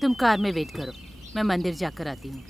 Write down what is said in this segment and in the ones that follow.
तुम कार में वेट करो, मैं मंदिर जाकर आती हूँ।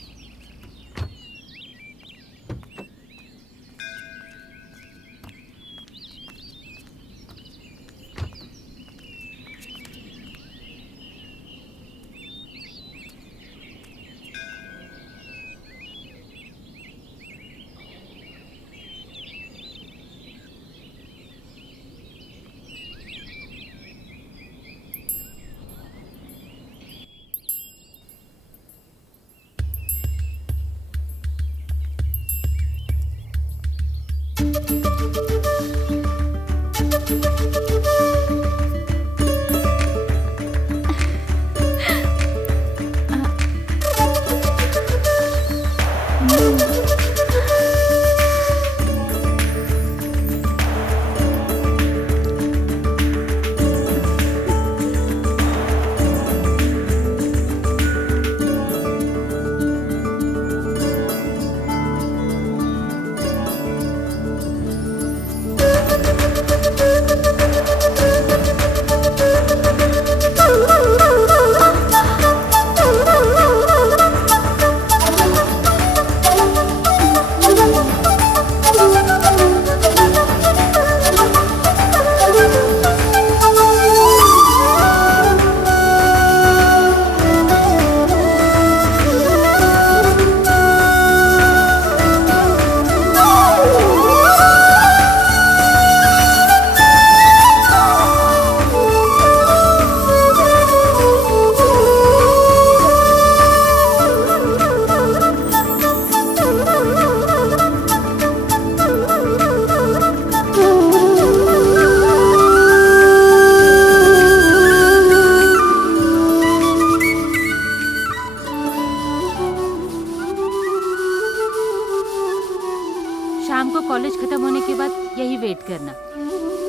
शाम को कॉलेज खत्म होने के बाद यही वेट करना,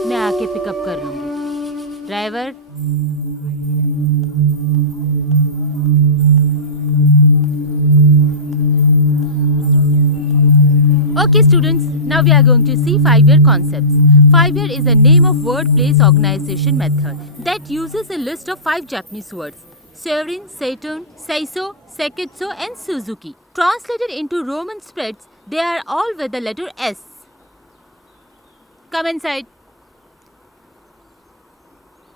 मैं आके पिकअप कर लूंगी। Driver, Okay students, now we are going to see 5-year concepts. 5-year is the name of word place organization method that uses a list of 5 Japanese words: Seirin, Saturn, Seiso, Sekitsu and Suzuki. Translated into Roman spreads, they are all with the letter S. Come inside.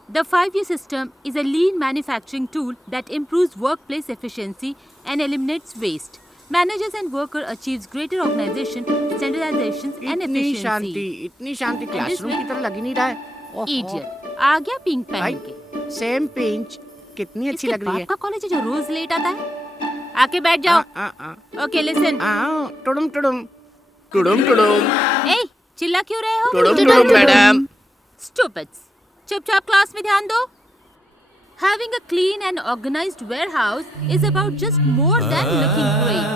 The 5-year system is a lean manufacturing tool that improves workplace efficiency and eliminates waste. Managers and worker achieves greater organization, standardization and efficiency. इतनी शांति classroom की तरह लग ही नहीं रहा है। Idiot, आ गया pink पहन के। सेम पिंच, कितनी अच्छी लग रही है। इसका कॉलेज है जो रोज लेट आता है। आके बैठ जाओ। Okay, listen. टुडुम टुडुम, टुडुम टुडुम। ए, चिल्ला क्यों रहे हो? टुडुम टुडुम मैडम। Stupids. चुपचाप क्लास में ध्यान दो। Having a clean and organized warehouse is about just more than looking great.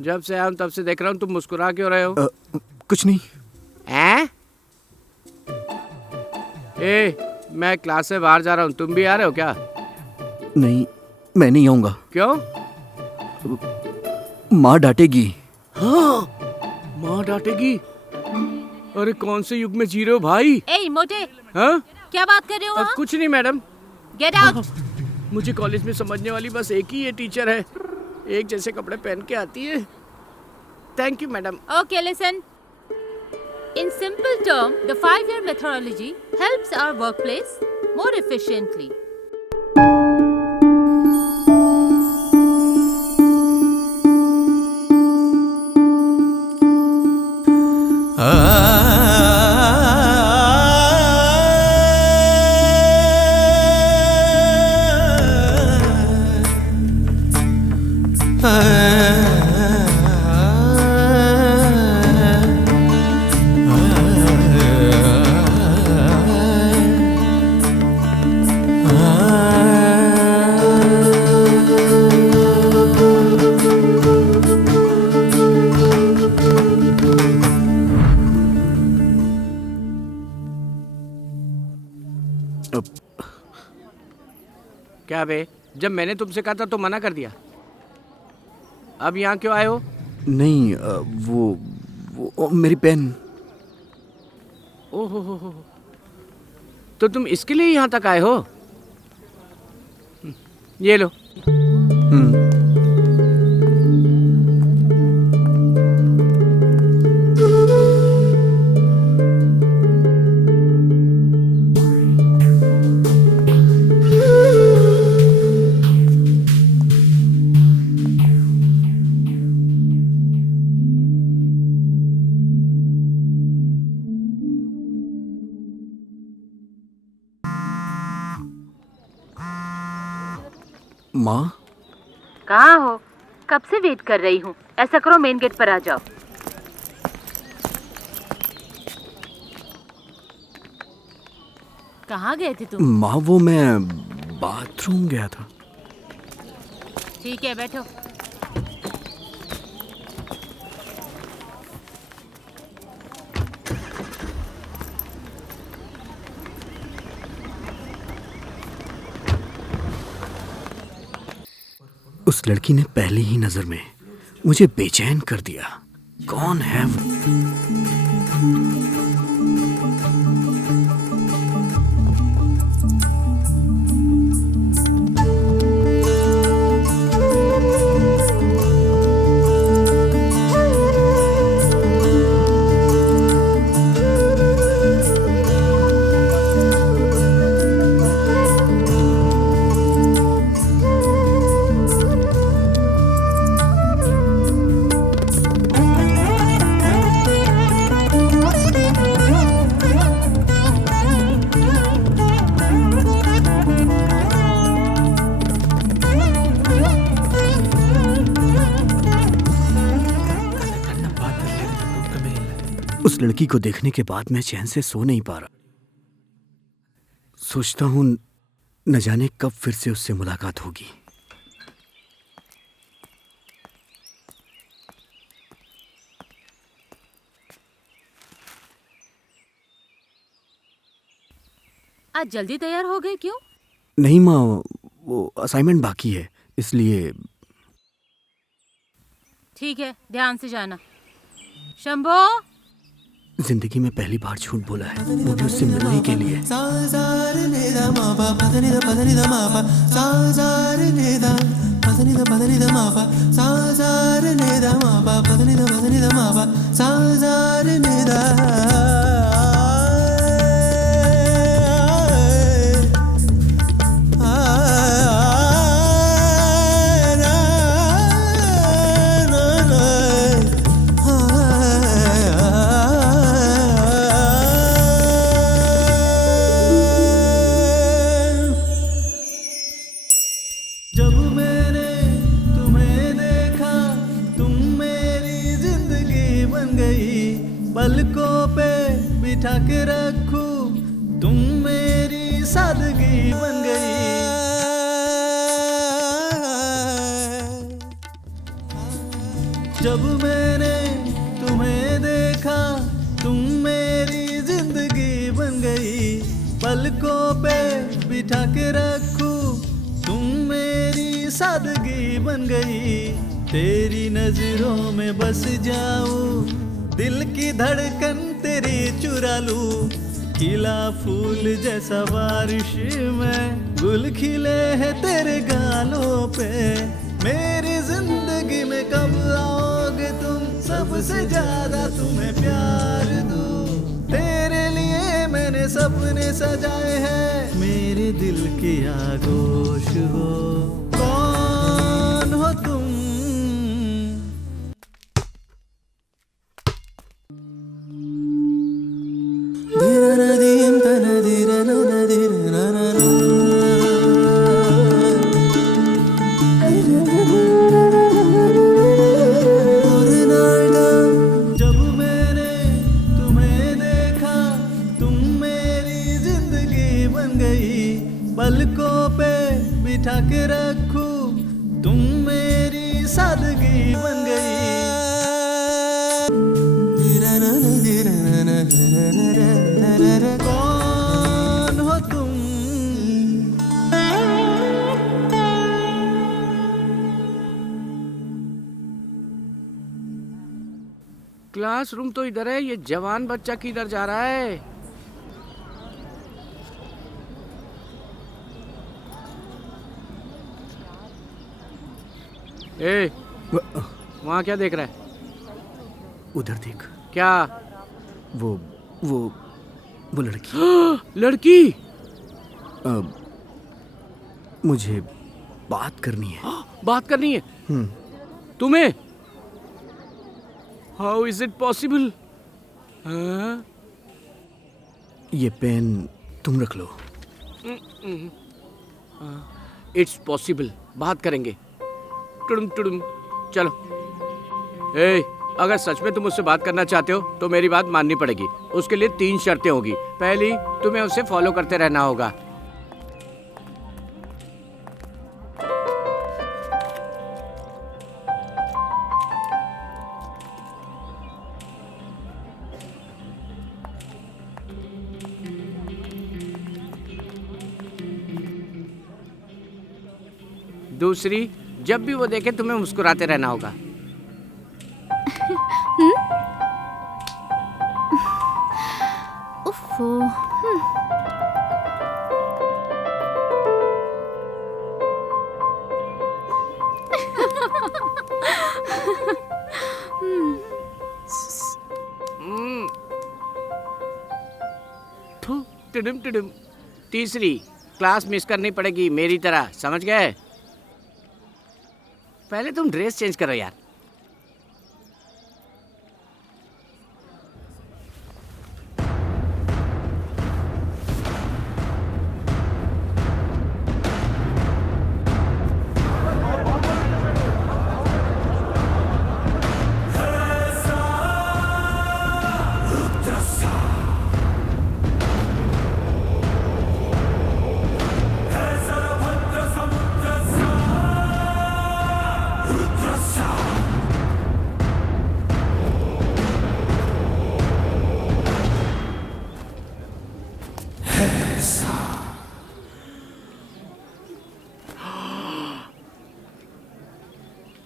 जब से आया हूं तब से देख रहा हूँ, तुम मुस्कुरा क्यों रहे हो? कुछ नहीं। मैं क्लास से बाहर जा रहा हूँ, तुम भी आ रहे हो क्या? नहीं, मैं नहीं आऊंगा। क्यों? माँ डांटेगी। हाँ, माँ डांटेगी? अरे कौन से युग में जी रहे हो भाई? ए मोटे, हाँ? क्या बात कर रहे हो? कुछ नहीं मैडम। Get out. मुझे कॉलेज में समझने वाली बस एक ही ये टीचर है, एक जैसे कपड़े पहन के आती है। Thank you madam. Okay, listen. In simple term, the 5-year methodology helps our workplace more efficiently. अबे, जब मैंने तुमसे कहा था तो मना कर दिया। अब यहाँ क्यों आए हो? नहीं वो मेरी पेन। ओहो हो। तो तुम इसके लिए यहाँ तक आए हो? ये लो। माँ, कहाँ हो? कब से वेट कर रही हूँ। ऐसा करो, मेन गेट पर आ जाओ। कहाँ गए थे तुम? माँ वो मैं बाथरूम गया था। ठीक है, बैठो। उस लड़की ने पहली ही नजर में मुझे बेचैन कर दिया। कौन है वो? उस लड़की को देखने के बाद मैं चैन से सो नहीं पा रहा। सोचता हूं न जाने कब फिर से उससे मुलाकात होगी। आज जल्दी तैयार हो गए क्यों? नहीं माँ, वो असाइनमेंट बाकी है इसलिए। ठीक है, ध्यान से जाना। शंभो, जिंदगी में पहली बार झूठ बोला है, वो भी उससे मिलने के लिए। जब मैंने तुम्हें देखा तुम मेरी जिंदगी बन गई, पलकों पे बिठा के रखूं तुम मेरी सादगी बन गई। जब मैंने तुम्हें देखा तुम मेरी जिंदगी बन गई, पलकों पे बिठा के रखूं तुम मेरी सादगी बन गई। तेरी नजरों में बस जाऊं, दिल की धड़कन तेरी चुरा लूं। खिला फूल जैसा बारिश में, गुल खिले हैं तेरे गालों पे। मेरी जिंदगी में कब आओगे तुम, सबसे ज्यादा तुम्हें प्यार दूं। तेरे लिए मैंने सपने सजाए हैं, मेरे दिल की आगोश हो। कौन हो तुम? जब मैंने तुम्हें देखा तुम मेरी जिंदगी बन गई, पलकों पे बिठा के रखूं तुम मेरी सादगी बन गई। कौन हो तुम? क्लासरूम तो इधर है, ये जवान बच्चा किधर जा रहा है? ए, वहाँ क्या देख रहा है? उधर देख। क्या? वो वो लड़की। लड़की? मुझे बात करनी है। बात करनी है? तुम्हें? How is it possible? ये पेन तुम रख लो। इट्स पॉसिबल, बात करेंगे। टुडुम टुडुम, चलो। ए, अगर सच में तुम उससे बात करना चाहते हो तो मेरी बात माननी पड़ेगी। उसके लिए 3 शर्तें होगी। पहली, तुम्हें उसे फॉलो करते रहना होगा। दूसरी, जब भी वो देखे तुम्हें मुस्कुराते रहना होगा। उफ़्फ़ो, थू, टिडिम टिडिम। तीसरी, क्लास मिस करनी पड़ेगी मेरी तरह, समझ गए? पहले तुम ड्रेस चेंज करो यार।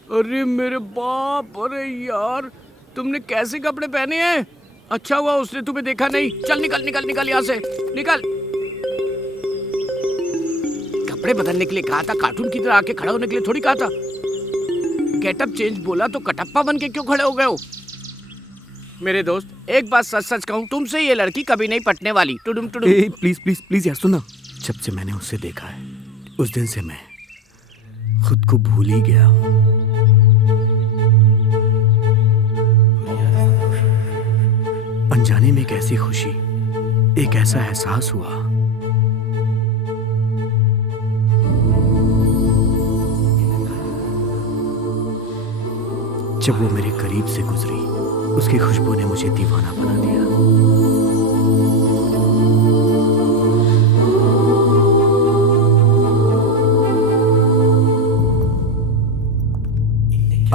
अरे मेरे बाप, अरे यार, तुमने कैसे कपड़े पहने हैं? अच्छा हुआ उसने तुम्हें देखा नहीं। चल निकल निकल निकल यहाँ से, निकल। कपड़े बदलने के लिए कहा था, कार्टून की तरह आके खड़ा होने के लिए थोड़ी कहा था। गेटअप चेंज बोला तो कटप्पा बन के क्यों खड़े हो गए हो? मेरे दोस्त, एक बात सच सच कहूँ, तुमसे ये लड़की कभी नहीं पटने वाली। टुडुम टुडुम। प्लीज प्लीज प्लीज यार, सुनो। जब से मैंने उससे देखा है, उस दिन से मैं खुद को भूल ही गया हूँ। अनजाने में एक ऐसी खुशी, एक ऐसा एहसास हुआ। जब वो मेरे करीब से गुजरी, उसकी खुशबू ने मुझे दीवाना बना दिया।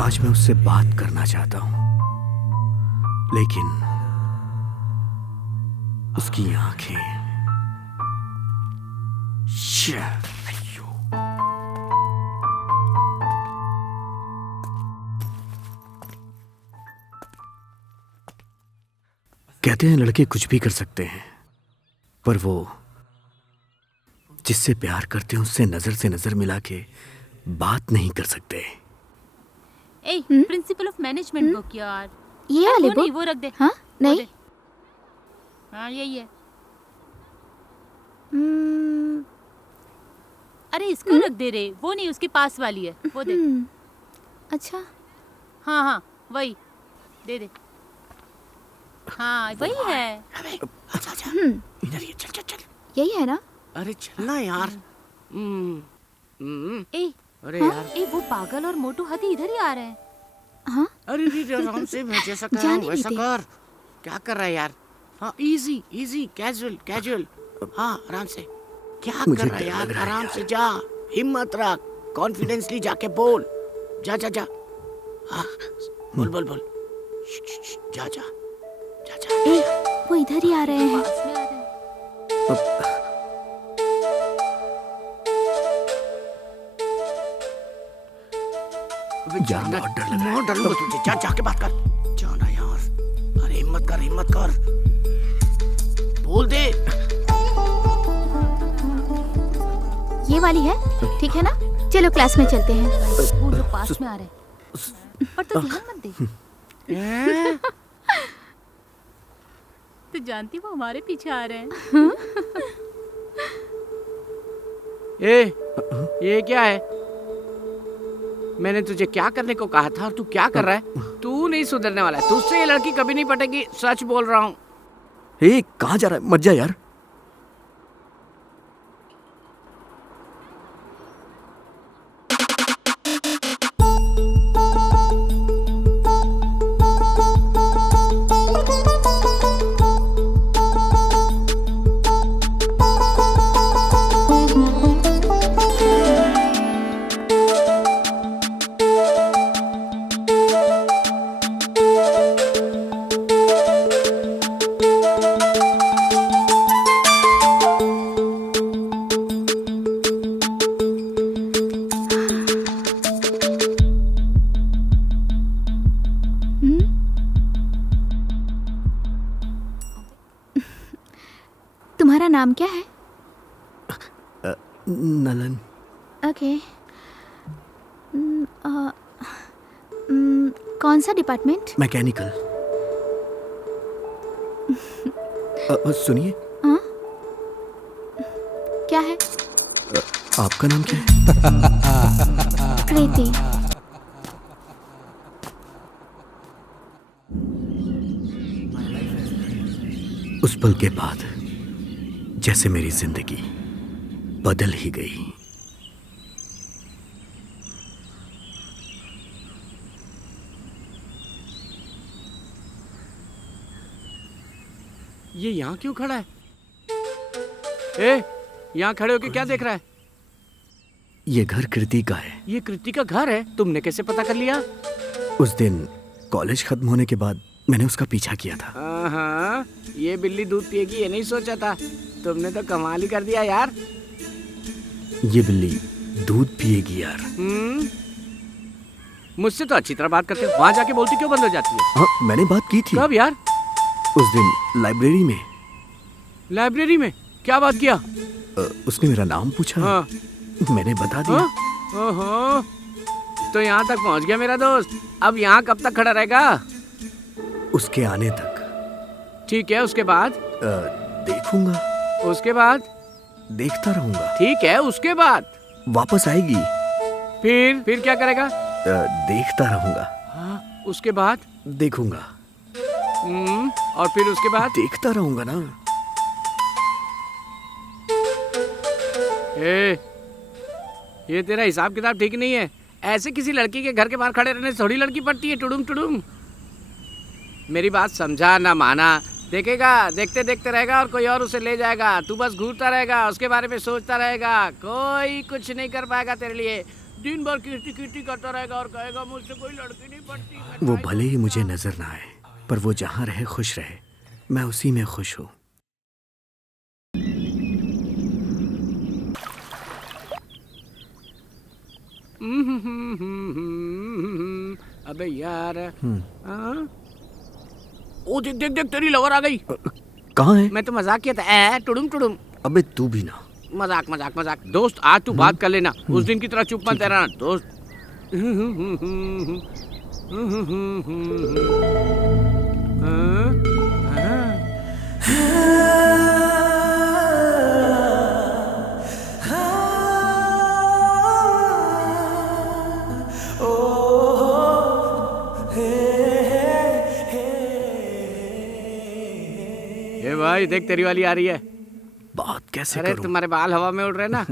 आज मैं उससे बात करना चाहता हूं, लेकिन उसकी आंखें, कहते हैं लड़के कुछ भी कर सकते हैं, पर वो जिससे प्यार करते हैं उससे नजर से नजर मिला के बात नहीं कर सकते। ए, प्रिंसिपल ऑफ मैनेजमेंट बुक यार। ये वाले वो नहीं, बुक? वो रख दे। हाँ, वो नहीं। दे। हाँ, यही है। अरे इसको रख दे रे, वो नहीं, उसके पास वाली है, वो दे। अच्छा, हाँ हाँ, वही दे दे। हाँ, वही है। इधर ये, चल चल चल। यही है ना? अरे चलना यार। ए, अरे यार, ए, वो पागल और मोटू हाथी इधर ही आ रहे हैं। हाँ, अरे आराम से, मैं जैसा कर रहा हूँ वैसा कर। क्या कर रहा है यार? हाँ, इजी इजी, कैजुअल कैजुअल। हाँ, आराम से। क्या कर रहा है यार? आराम से जा, हिम्मत रख, कॉन्फिडेंसली जाके बोल। जा जा जा। हाँ, बोल बोल बोल। जा जा जा जा। ए, वो इधर ही आ रहे हैं। पास में आ रहे हैं। यार बहुत डर लग रहा है। बहुत डर लगा तुझे। जा जाके बात कर। जाना यार। हिम्मत कर, हिम्मत कर, बोल दे। ये वाली है, ठीक है ना? चलो क्लास में चलते हैं। वो लोग पास में आ रहे हैं, पर तू ध्यान मत दे। तू जानती वो हमारे पीछे आ रहे हैं। ये क्या है? मैंने तुझे क्या करने को कहा था और तू क्या कर रहा है? तू नहीं सुधरने वाला है, तुझसे ये लड़की कभी नहीं पटेगी, सच बोल रहा हूँ। कहाँ जा रहा है? मत जा यार। तुम्हारा नाम क्या है? नलन। ओके। कौन सा डिपार्टमेंट? मैकेनिकल। सुनिए। हाँ? क्या है? आपका नाम क्या है? कृति। उस पल के बाद जैसे मेरी जिंदगी बदल ही गई। ये यहाँ क्यों खड़ा है? यहाँ खड़े होके क्या देख रहा है? ये घर कृति का है। ये कृति का घर है? तुमने कैसे पता कर लिया? उस दिन कॉलेज खत्म होने के बाद मैंने उसका पीछा किया था। हाँ, ये बिल्ली दूध पिएगी ये नहीं सोचा था। तुमने तो कमाल ही कर दिया यार। ये बिल्ली दूध पिएगी यार। मुझसे तो अच्छी तरह बात करते हो, वहाँ जाके बोलती क्यों बंद हो जाती है? हाँ, मैंने बात की थी। कब यार? उस दिन लाइब्रेरी में। लाइब्रेरी में क्या बात किया? उसने मेरा नाम पूछा। हाँ। मैंने बता दिया। ओहो, तो यहाँ तक पहुँच गया मेरा दोस्त। अब यहाँ कब तक खड़ा रहेगा? उसके आने तक। ठीक है, उसके बाद? देखूंगा। उसके बाद? देखता रहूंगा। ठीक है, उसके बाद? वापस आएगी। फिर क्या करेगा? देखता रहूंगा। हाँ, उसके बाद? देखूंगा। और फिर उसके बाद? देखता रहूंगा ना। ये तेरा हिसाब किताब ठीक नहीं है। ऐसे किसी लड़की के घर के बाहर खड़े रहने से थोड़ी लड़की पड़ती है। टुडुम टुडुम। मेरी बात समझा ना माना। देखेगा, देखते देखते रहेगा और कोई और उसे ले जाएगा। तू बस घूरता रहेगा, उसके बारे में सोचता रहेगा। कोई कुछ नहीं कर पाएगा तेरे लिए। दिन भर कीर्ति कीर्ति करता रहेगा और कहेगा मुझसे कोई लड़की नहीं पड़ती। वो भले ही मुझे नजर ना आए, पर वो जहाँ रहे खुश रहे। मैं उसी में खुश हूँ। अबे यार। ओ देख देख देख, तेरी लवर आ गई। कहाँ है? मैं तो मजाक किया था। टुडुम टुडुम। अबे तू भी ना। मजाक मजाक मजाक। दोस्त आज तू बात कर लेना, उस दिन की तरह चुप मत रहना दोस्त। भाई देख, तेरी वाली आ रही है। बात कैसे अरे करूं? तुम्हारे बाल हवा में उड़ रहे ना।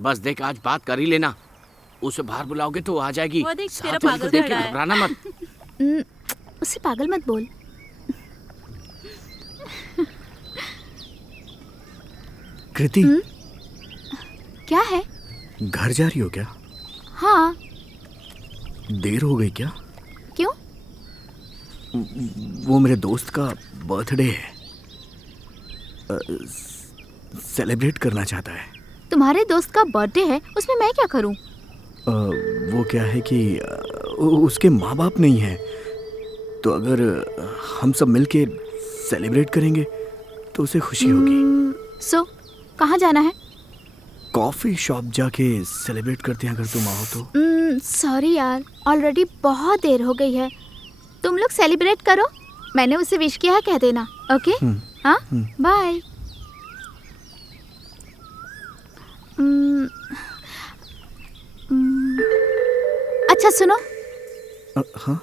बस देख, आज बात कर ही लेना। उसे बाहर बुलाओगे तो आ जाएगी। वो देख, तेरा साथ वाली को पागल देख के खड़ा है। घबराना मत। उससे पागल मत बोल। कृति, क्या है? घर जा रही हो क्या? हाँ। देर हो गई क्या? क्यों? वो मेरे दोस्त का बर्थडे है, सेलिब्रेट करना चाहता है। तुम्हारे दोस्त का बर्थडे है, उसमें मैं क्या करूं? वो क्या है कि उसके माँ बाप नहीं हैं, तो अगर हम सब मिलके सेलिब्रेट करेंगे तो उसे खुशी होगी। सो कहाँ जाना है? कॉफी शॉप जाके सेलिब्रेट करते हैं अगर तुम आओ तो। सॉरी यार, ऑलरेडी बहुत देर हो गई है। तुम लोग सेलिब्रेट करो, मैंने उसे विश किया है कह देना। ओके? हाँ, बाय। अच्छा सुनो, हाँ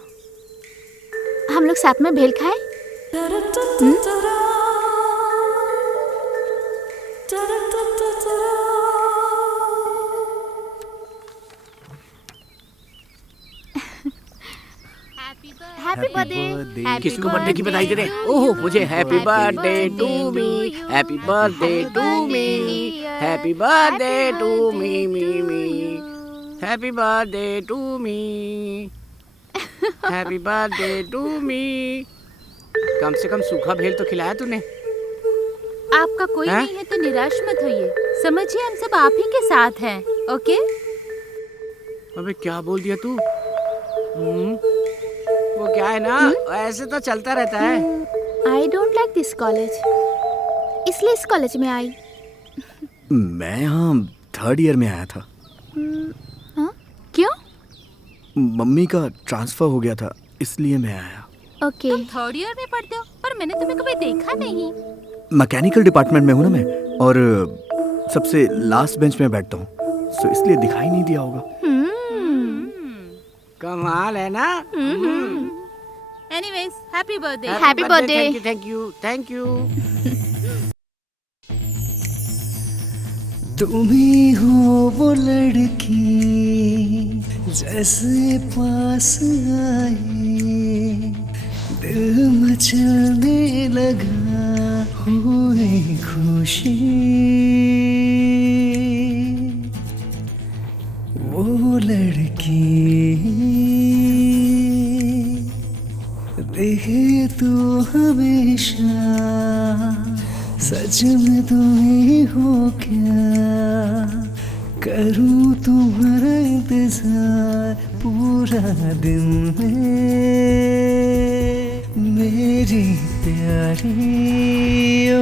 हम लोग साथ में भेल खाए? Happy birthday. किसको बर्थडे की बधाई दे रहे? ओह, मुझे happy birthday to me, happy birthday to me, happy birthday to me, happy birthday to me, happy birthday to me. कम से कम सूखा भेल तो खिलाया तूने। आपका कोई नहीं है तो निराश मत होइए, समझिए हम सब आप ही के साथ हैं। ओके? अबे क्या बोल दिया तू? वो क्या है ना, ऐसे तो चलता रहता है। I don't like this college, इसलिए इस कॉलेज में आई। मैं यहाँ 3rd ईयर में आया था। हाँ? क्यों? मम्मी का ट्रांसफर हो गया था इसलिए मैं आया। ओके। तुम 3rd ईयर में पढ़ते हो पर मैंने तुम्हें कभी देखा नहीं। मैकेनिकल डिपार्टमेंट में हूँ ना मैं, और सबसे लास्ट बेंच में बैठता हूँ, सो इसलिए दिखाई नहीं दिया होगा। कमाल है ना। Anyways, happy birthday. Happy birthday. Thank you thank you thank you. तुम ही हो वो लड़की जैसे पास आई, दिल मचलने लगा हुए खुशी। वो लड़की देखे तू हमेशा, सच में तुम ही हो क्या? करूँ तुम्हारा इंतजार पूरा दिन में, मेरी प्यारी ओ।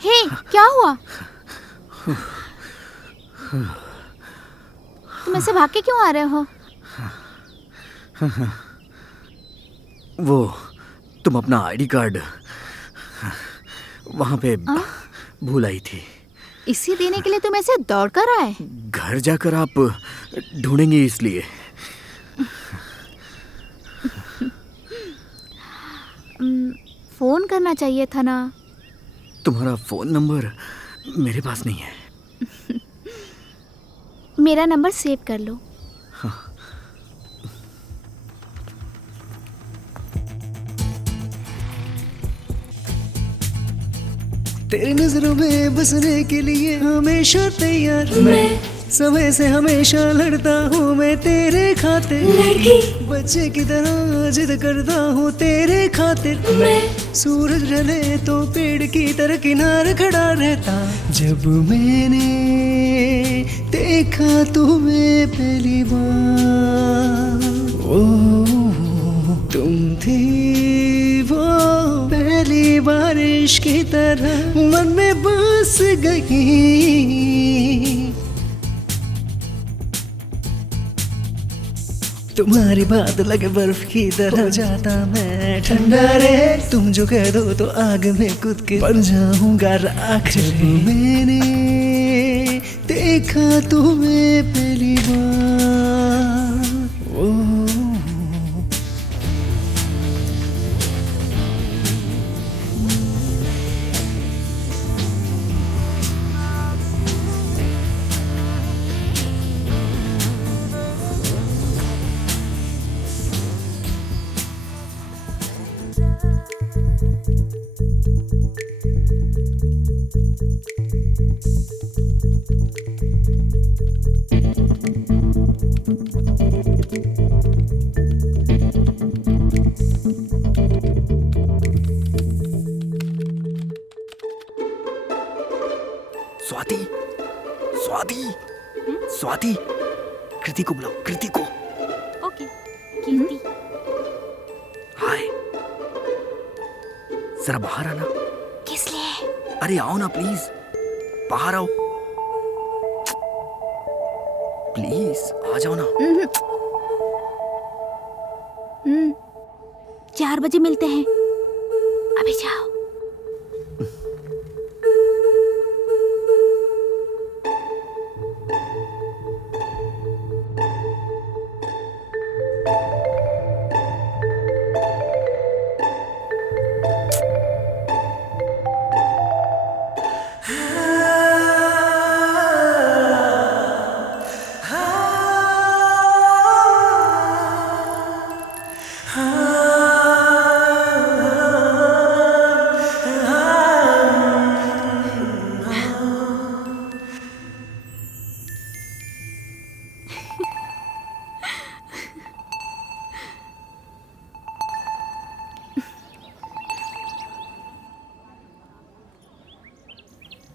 हे, क्या हुआ? तुम ऐसे भाग के क्यों आ रहे हो? वो तुम अपना आईडी कार्ड वहाँ पे भूल आई थी। इसे देने के लिए तुम ऐसे दौड़ कर आए? घर जाकर आप ढूंढेंगे इसलिए। फोन करना चाहिए था ना। तुम्हारा फोन नंबर मेरे पास नहीं है। मेरा नंबर सेव कर लो। तेरी नजरों में बसने के लिए हमेशा तैयार मैं, समय से हमेशा लड़ता हूँ मैं तेरे खातिर। बच्चे की तरह जिद करता हूँ तेरे खातिर मैं, सूरज ढले तो पेड़ की तरह किनारे खड़ा रहता। जब मैंने देखा तुम्हें पहली बार, ओ तुम थी वो पहली बारिश की तरह मन में बस गई। तुम्हारी बात लगे बर्फ की तरह जाता मैं ठंडा रे, तुम जो कह दो तो आग में कूद के बन जाऊंगा राख। जब मैंने देखा तुम्हें पहली बार, ओ स्वाति, स्वाति, स्वाति, कृति को बुलाओ, कृति को। ओके कीर्ति। हाय, जरा बाहर आना। किस लिए? अरे आओ ना प्लीज, बाहर आओ प्लीज, आ जाओ ना। 4 बजे मिलते हैं, अभी जाओ।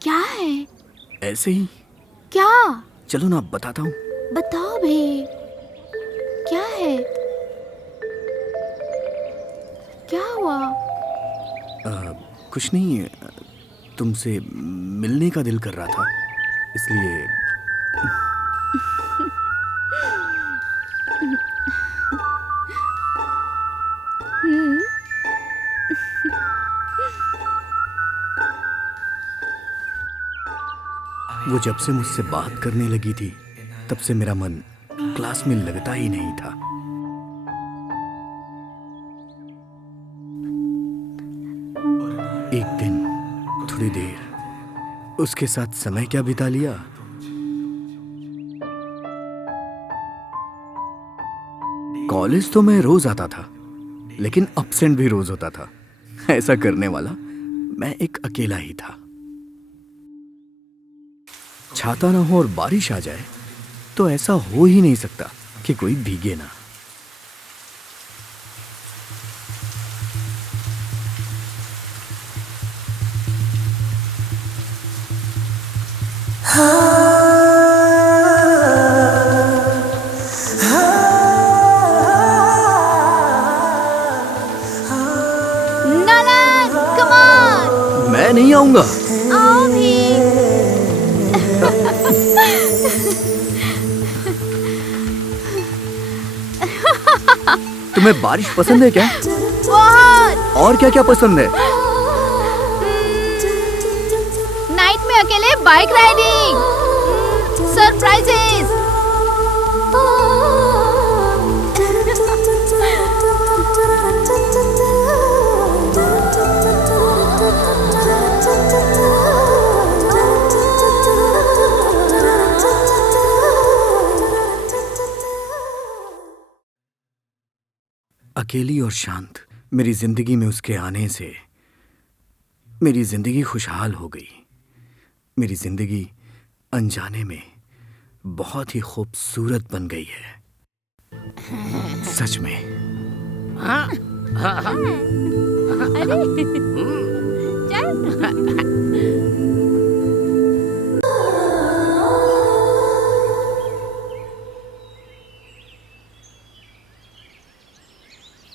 क्या है? ऐसे ही। क्या? चलो ना, बताता हूँ। बताओ भी, क्या है? क्या हुआ? कुछ नहीं, तुमसे मिलने का दिल कर रहा था, इसलिए। वो जब से मुझसे बात करने लगी थी, तब से मेरा मन क्लास में लगता ही नहीं था। एक दिन थोड़ी देर उसके साथ समय क्या बिता लिया। कॉलेज तो मैं रोज आता था, लेकिन अब्सेंट भी रोज होता था। ऐसा करने वाला मैं एक अकेला ही था। छाता ना हो और बारिश आ जाए तो ऐसा हो ही नहीं सकता कि कोई भीगे ना। नलन, come on! मैं नहीं आऊंगा। आओ भी। तुम्हें बारिश पसंद है क्या? बहुत। और क्या क्या पसंद है? नाइट में अकेले बाइक राइडिंग, सरप्राइजेस। अकेली और शांत मेरी जिंदगी में उसके आने से मेरी जिंदगी खुशहाल हो गई। मेरी जिंदगी अनजाने में बहुत ही खूबसूरत बन गई है, सच में। हाँ हाँ हाँ। अरे चल।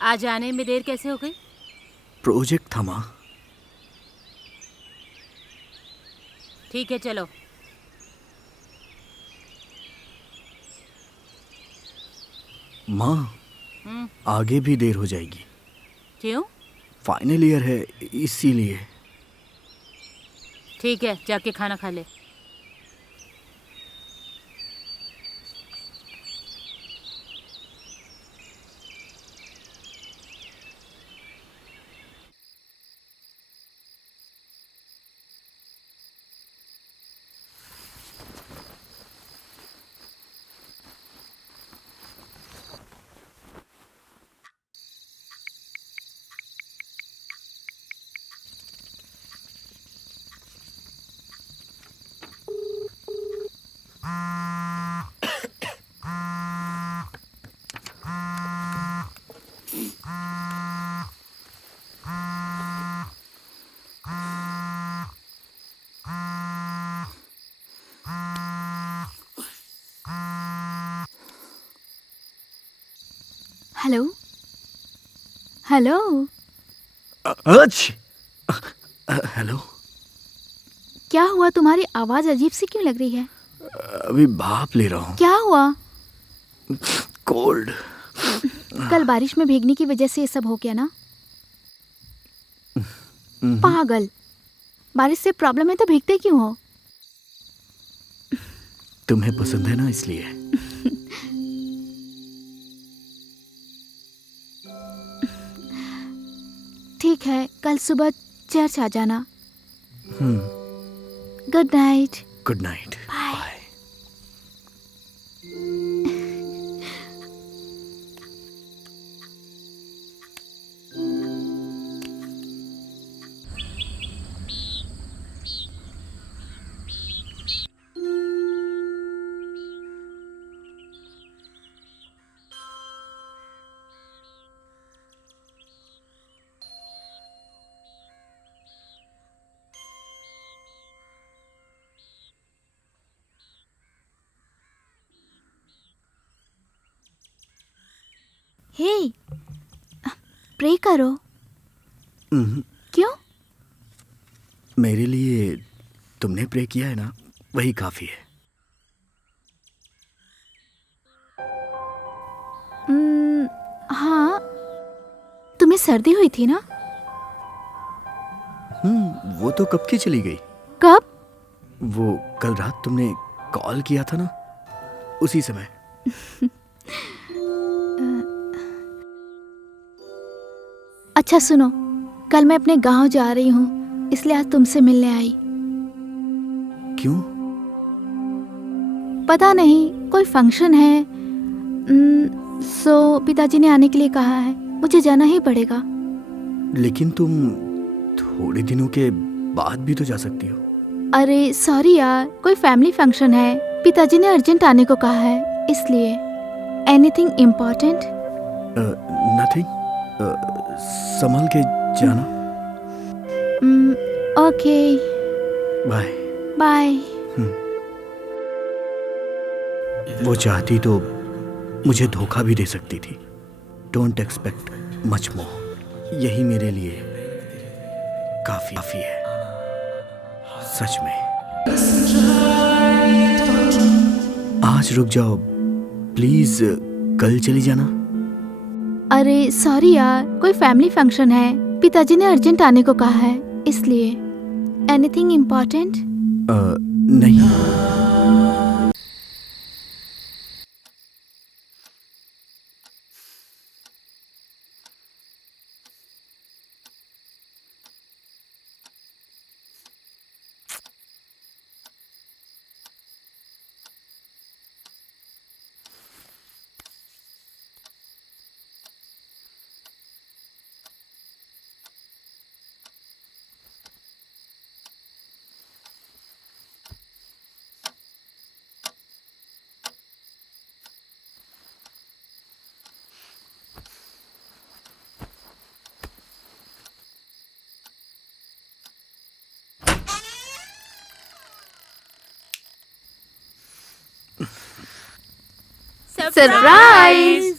आज आने में देर कैसे हो गई? प्रोजेक्ट था माँ। ठीक है चलो। माँ, आगे भी देर हो जाएगी। क्यों? फाइनल ईयर है, इसीलिए। ठीक है, जाके खाना खा ले। Hello hello. हेलो। क्या हुआ, तुम्हारी आवाज अजीब सी क्यों लग रही है? अभी भाप ले रहा हूँ। क्या हुआ? कोल्ड। कल बारिश में भीगने की वजह से ये सब हो गया ना? पागल, बारिश से प्रॉब्लम है तो भीगते क्यों हो? तुम्हें पसंद है ना, इसलिए। ठीक है, कल सुबह चर्च आ जाना। Good night. Good night. Bye. Hey, pray करो। क्यों? मेरे लिए तुमने प्रे किया है ना, वही काफी है। हाँ, तुम्हें सर्दी हुई थी ना? वो तो कब की चली गई। कब? वो कल रात तुमने कॉल किया था ना, उसी समय। अच्छा सुनो, कल मैं अपने गांव जा रही हूँ, इसलिए आज तुमसे मिलने आई। क्यों? पता नहीं, कोई फंक्शन है। सो पिताजी ने आने के लिए कहा है, मुझे जाना ही पड़ेगा। लेकिन तुम थोड़े दिनों के बाद भी तो जा सकती हो। अरे सॉरी यार, कोई फैमिली फंक्शन है, पिताजी ने अर्जेंट आने को कहा है, इसलिए। Anything important? नथिंग। संभल के जाना। Okay, bye. बाय। वो चाहती तो मुझे धोखा भी दे सकती थी। Don't expect much more. यही मेरे लिए काफी है, सच में। आज रुक जाओ प्लीज, कल चली जाना। अरे सॉरी यार, कोई फैमिली फंक्शन है, पिताजी ने अर्जेंट आने को कहा है, इसलिए। Anything important? नहीं। सरप्राइज!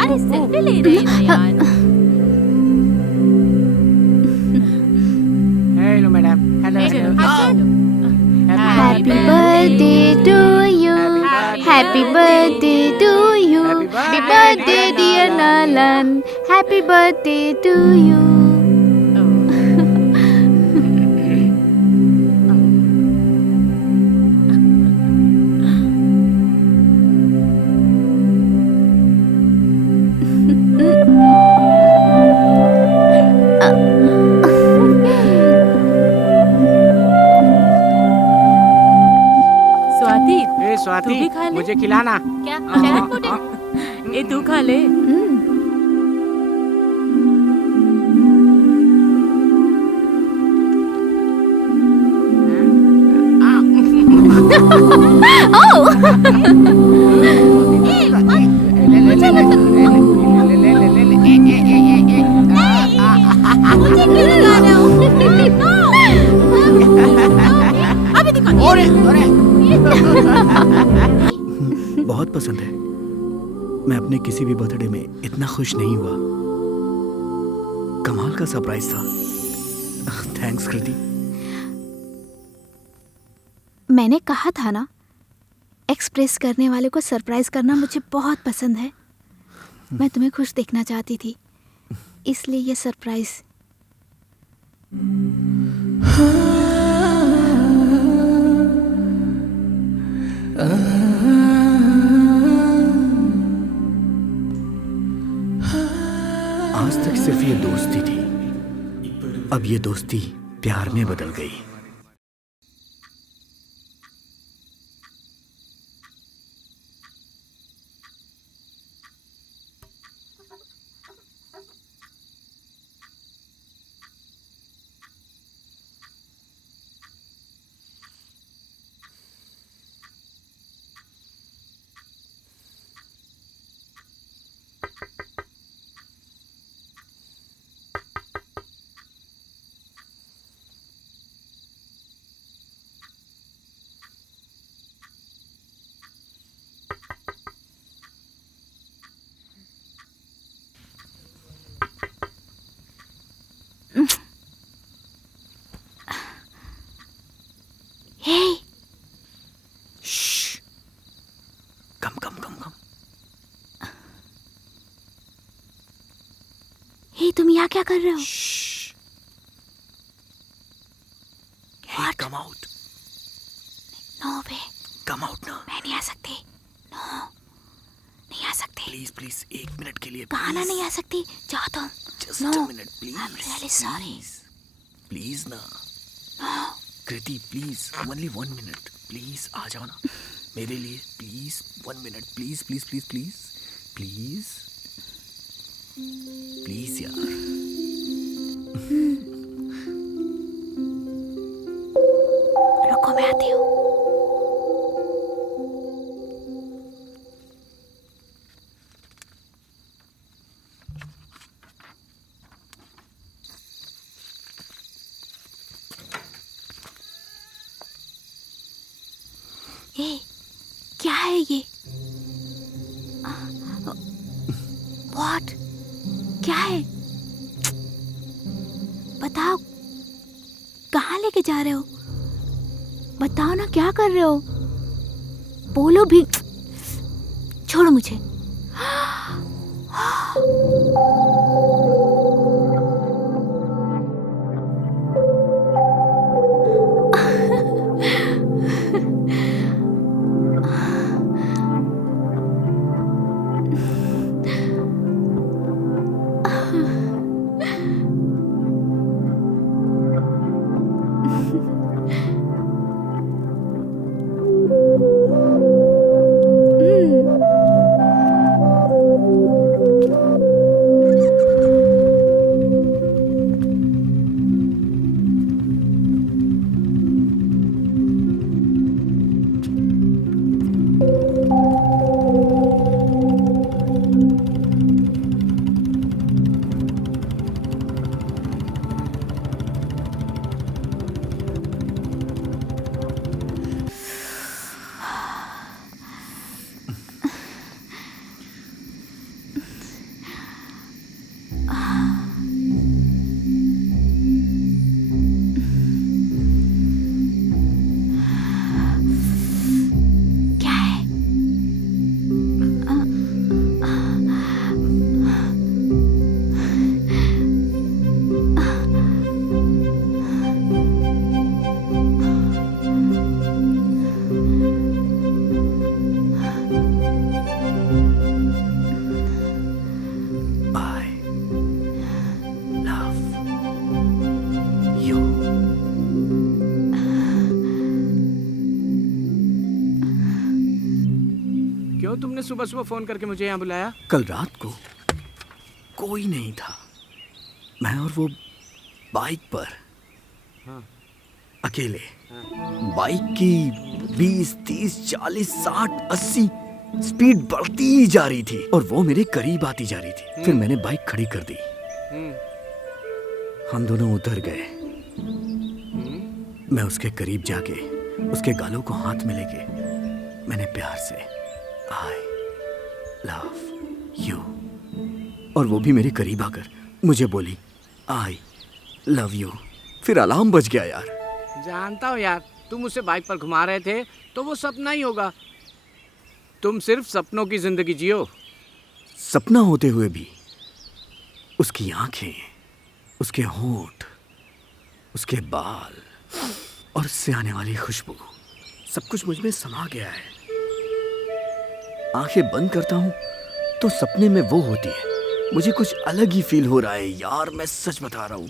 अरे सेल्फी ले रहे हैं यार। Hello madam. Hello Happy birthday to you. Happy birthday to you. Happy birthday dear Nalan. Happy birthday to you. Swati, ए तू स्वाति, भी खा ले। मुझे खिलाना। क्या शहद पुडिंग? ए तू खा ले। बहुत पसंद है। मैं अपने किसी भी बर्थडे में इतना खुश नहीं हुआ। कमाल का सरप्राइज था। थैंक्स कृति। मैंने कहा था ना, एक्सप्रेस करने वाले को सरप्राइज करना मुझे बहुत पसंद है। मैं तुम्हें खुश देखना चाहती थी, इसलिए ये सरप्राइज। आज तक सिर्फ ये दोस्ती थी, अब ये दोस्ती प्यार में बदल गई। तुम यहाँ क्या कर रहे हो? Hey, come out. No way. Come out now. मैं नहीं आ सकती। No, नहीं आ सकती। Please, please, 1 मिनट के लिए। कहाना नहीं आ सकती। जाओ तुम। Just no. a minute, please. I'm really sorry. Please ना। No. Kriti, please, only 1 minute. Please, आ जाओ ना। मेरे लिए, please, 1 minute. Please, please, please, please, please. Please यार। रुको, मैं आती हूँ। ये क्या है ये? What? क्या है? बताओ, कहाँ लेके जा रहे हो? बताओ ना, क्या कर रहे हो? बोलो भी। छोड़ो मुझे। तुमने सुबह सुबह फोन करके मुझे यहाँ बुलाया? कल रात को कोई नहीं था, मैं और वो बाइक पर। हाँ। अकेले। बाइक की 20, 30, 40, 60, 80 स्पीड बढ़ती ही जा रही थी और वो मेरे करीब आती जा रही थी। फिर मैंने बाइक खड़ी कर दी। हम दोनों उतर गए। मैं उसके करीब जाके उसके गालों को हाथ में लेके मैंने प्यार से आई लव यू, और वो भी मेरे करीब आकर मुझे बोली आई लव यू। फिर अलार्म बज गया यार। जानता हूँ यार, तुम उसे बाइक पर घुमा रहे थे तो वो सपना ही होगा। तुम सिर्फ सपनों की जिंदगी जियो। सपना होते हुए भी उसकी आंखें, उसके होंठ, उसके बाल और उससे आने वाली खुशबू, सब कुछ मुझ में समा गया है। आंखें बंद करता हूं तो सपने में वो होती है। मुझे कुछ अलग ही फील हो रहा है यार, मैं सच बता रहा हूं।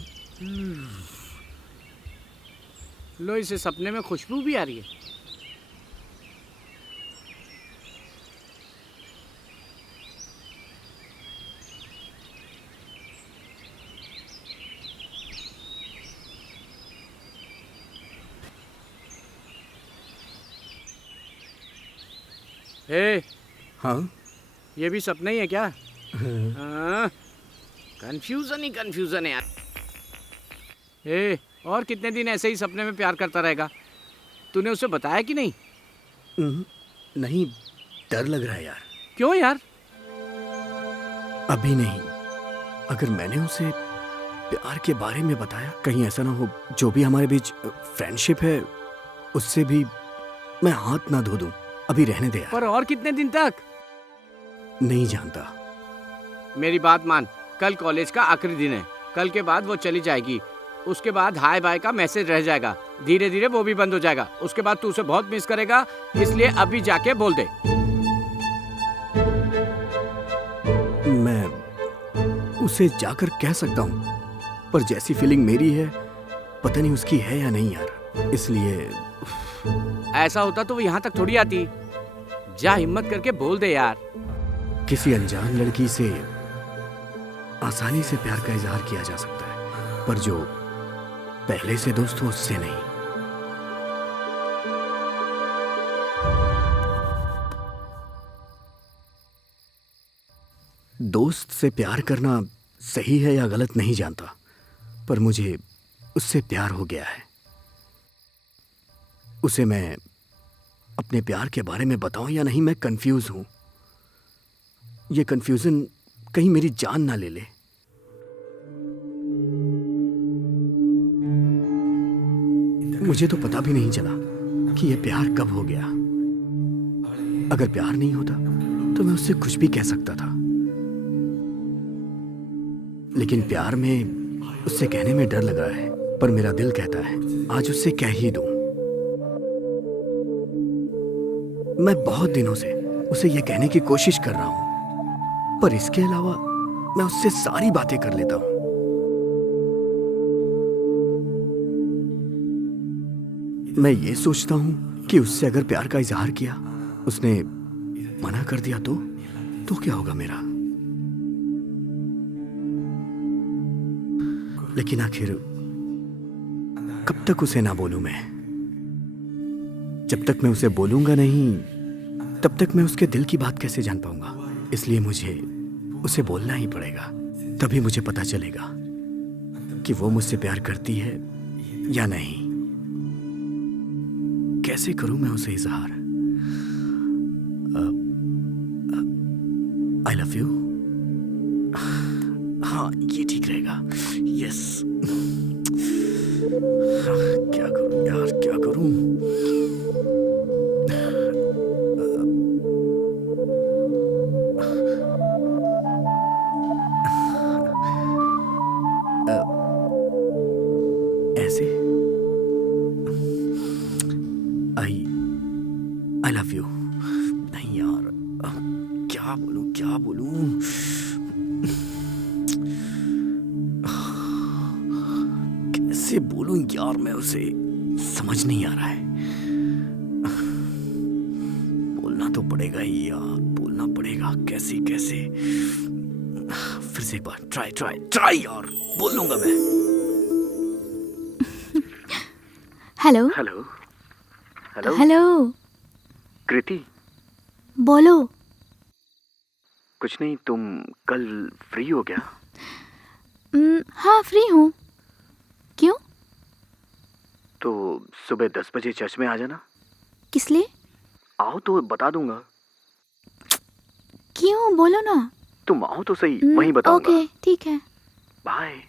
लो, इसे सपने में खुशबू भी आ रही है। हे, हाँ, ये भी सपना ही है क्या? हाँ, कंफ्यूजन ही कंफ्यूजन है यार। हे, और कितने दिन ऐसे ही सपने में प्यार करता रहेगा? तूने उसे बताया कि नहीं? नहीं, डर लग रहा है यार। क्यों यार? अभी नहीं। अगर मैंने उसे प्यार के बारे में बताया, कहीं ऐसा ना हो जो भी हमारे बीच फ्रेंडशिप है उससे भी मैं हाथ ना धो दूं। अभी रहने दे यार। पर और कितने दिन तक? नहीं जानता। मेरी बात मान, कल कॉलेज का आखिरी दिन है। कल के बाद वो चली जाएगी। उसके बाद हाय बाय का मैसेज रह जाएगा। धीरे धीरे वो भी बंद हो जाएगा। उसके बाद तू उसे बहुत मिस करेगा, इसलिए अभी जाके बोल दे। मैं उसे जाकर कह सकता हूँ, पर जैसी फीलिंग मेरी है पता नहीं उसकी है या नहीं यार, इसलिए। ऐसा होता तो वो यहाँ तक थोड़ी आती। जा, हिम्मत करके बोल दे यार। किसी अनजान लड़की से आसानी से प्यार का इजहार किया जा सकता है, पर जो पहले से दोस्त हो उससे नहीं। दोस्त से प्यार करना सही है या गलत नहीं जानता, पर मुझे उससे प्यार हो गया है। उसे मैं अपने प्यार के बारे में बताऊं या नहीं, मैं कंफ्यूज हूं। ये कंफ्यूजन कहीं मेरी जान ना ले ले। मुझे तो पता भी नहीं चला कि यह प्यार कब हो गया। अगर प्यार नहीं होता तो मैं उससे कुछ भी कह सकता था, लेकिन प्यार में उससे कहने में डर लग रहा है। पर मेरा दिल कहता है आज उससे कह ही दूं। मैं बहुत दिनों से उसे यह कहने की कोशिश कर रहा हूं, पर इसके अलावा मैं उससे सारी बातें कर लेता हूं। मैं ये सोचता हूं कि उससे अगर प्यार का इजहार किया, उसने मना कर दिया तो क्या होगा मेरा। लेकिन आखिर कब तक उसे ना बोलूं मैं? जब तक मैं उसे बोलूंगा नहीं, तब तक मैं उसके दिल की बात कैसे जान पाऊंगा? इसलिए मुझे उसे बोलना ही पड़ेगा, तभी मुझे पता चलेगा कि वो मुझसे प्यार करती है या नहीं। कैसे करूं मैं उसे इजहार? आई लव यू। हाँ, ये ठीक रहेगा। यस। क्या करूं यार, क्या करूं? ऐसे आई लव यू। नहीं यार, क्या बोलूं? कैसे बोलूं यार, मैं उसे समझ नहीं आ रहा है। बोलना तो पड़ेगा ही यार, बोलना पड़ेगा। कैसे फिर से एक बार ट्राई यार, बोल लूंगा मैं। हेलो। हेलो। कृति, बोलो। कुछ नहीं, तुम कल फ्री हो क्या? हाँ फ्री हूँ। क्यों? तो सुबह 10 बजे चर्च में आ जाना। किस लिए? आओ तो बता दूंगा। क्यों, बोलो ना। तुम आओ तो सही, वहीं बताऊंगा। ओके ठीक है। बाय।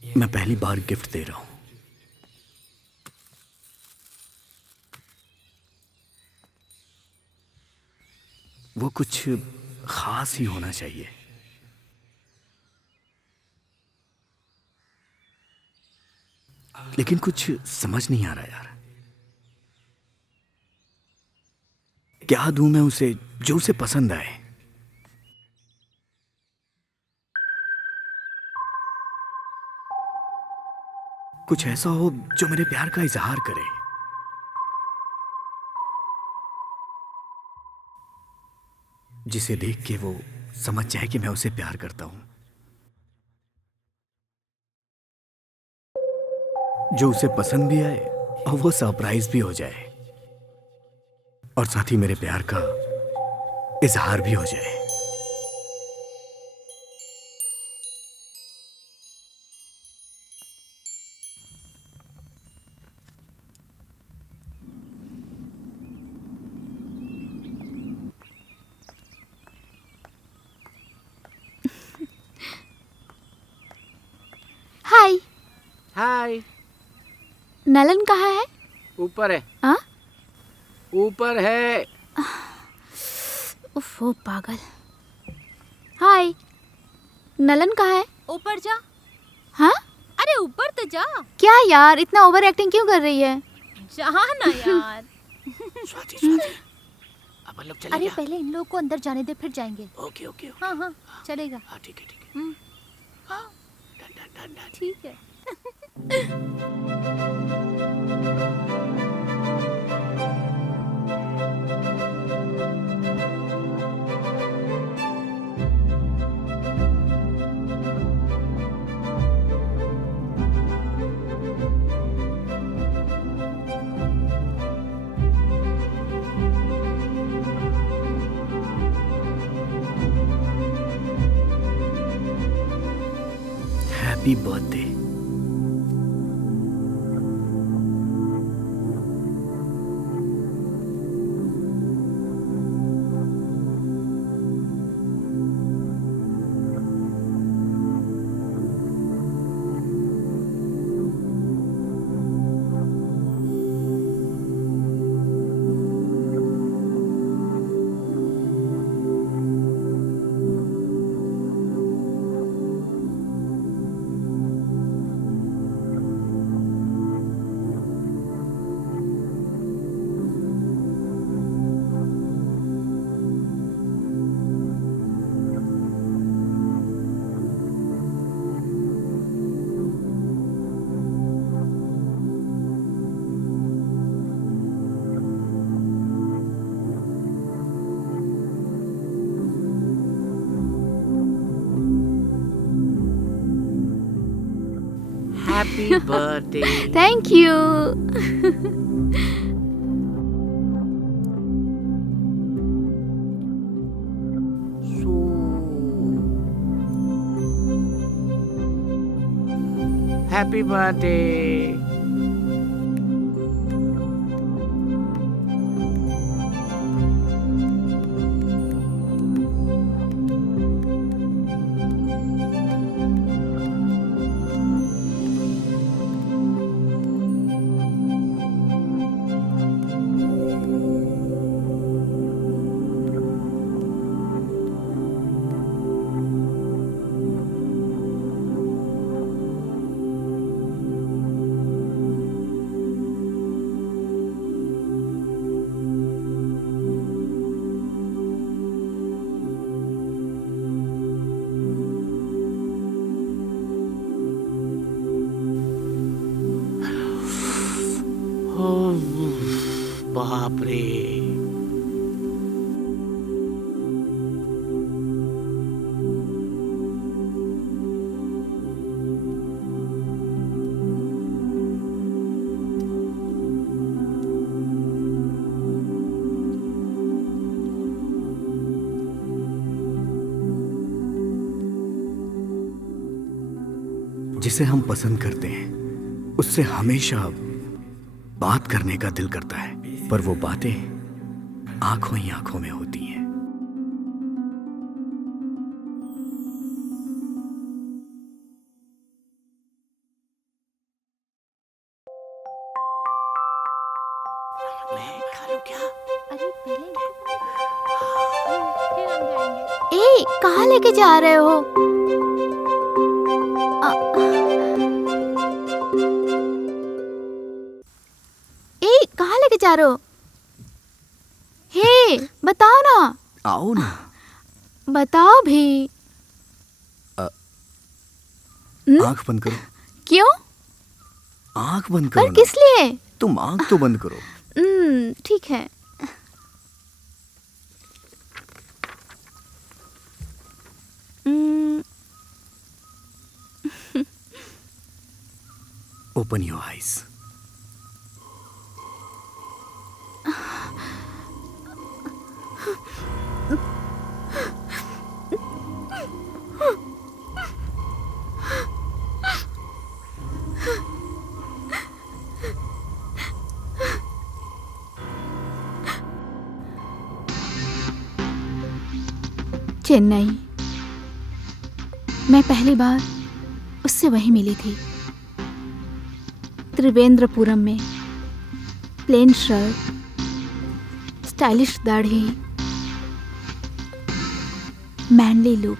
मैं पहली बार गिफ्ट दे रहा हूं। वो कुछ खास ही होना चाहिए। लेकिन कुछ समझ नहीं आ रहा यार। क्या दूं मैं उसे जो उसे पसंद आए। कुछ ऐसा हो जो मेरे प्यार का इजहार करे। जिसे देख के वो समझ जाए कि मैं उसे प्यार करता हूं। जो उसे पसंद भी आए और वो सरप्राइज भी हो जाए। और साथ ही मेरे प्यार का इजहार भी हो जाए। हाय। हाय। नलन कहाँ है? ऊपर है। हाँ? ऊपर है। उफ, वो पागल। हाय। नलन कहाँ है? ऊपर जा। हाँ? अरे ऊपर तो जा। क्या यार, इतना ओवर एक्टिंग क्यों कर रही है? जा ना यार। स्वाति स्वाति, अपन लोग चले अरे क्या? पहले इन लोगों को अंदर जाने दे, फिर जाएंगे। Okay okay okay. हाँ हाँ चलेगा। हाँ ठीक है ठीक है। हाँ डन डन डन डन। ठीक है। Happy birthday. Happy birthday. Thank you. Happy birthday. बाप रे। जिसे हम पसंद करते हैं उससे हमेशा बात करने का दिल करता है, पर वो बातें आंखों ही आंखों में होती हैं। मैं खा लूं क्या? अरे पहले फिर हम जाएंगे। ए, कहाँ लेके जा रहे हो? ए, कहाँ लेके जा रहे हो? हे, बताओ ना। आओ ना। बताओ भी। आंख बंद करो। क्यों? आंख बंद करो पर ना। किस लिए? तुम आंख तो बंद करो। ठीक है। Open your eyes. चेन्नई। मैं पहली बार उससे वहीं मिली थी, त्रिवेंद्रपुरम में। प्लेन शर्ट, स्टाइलिश दाढ़ी, मैनली लुक।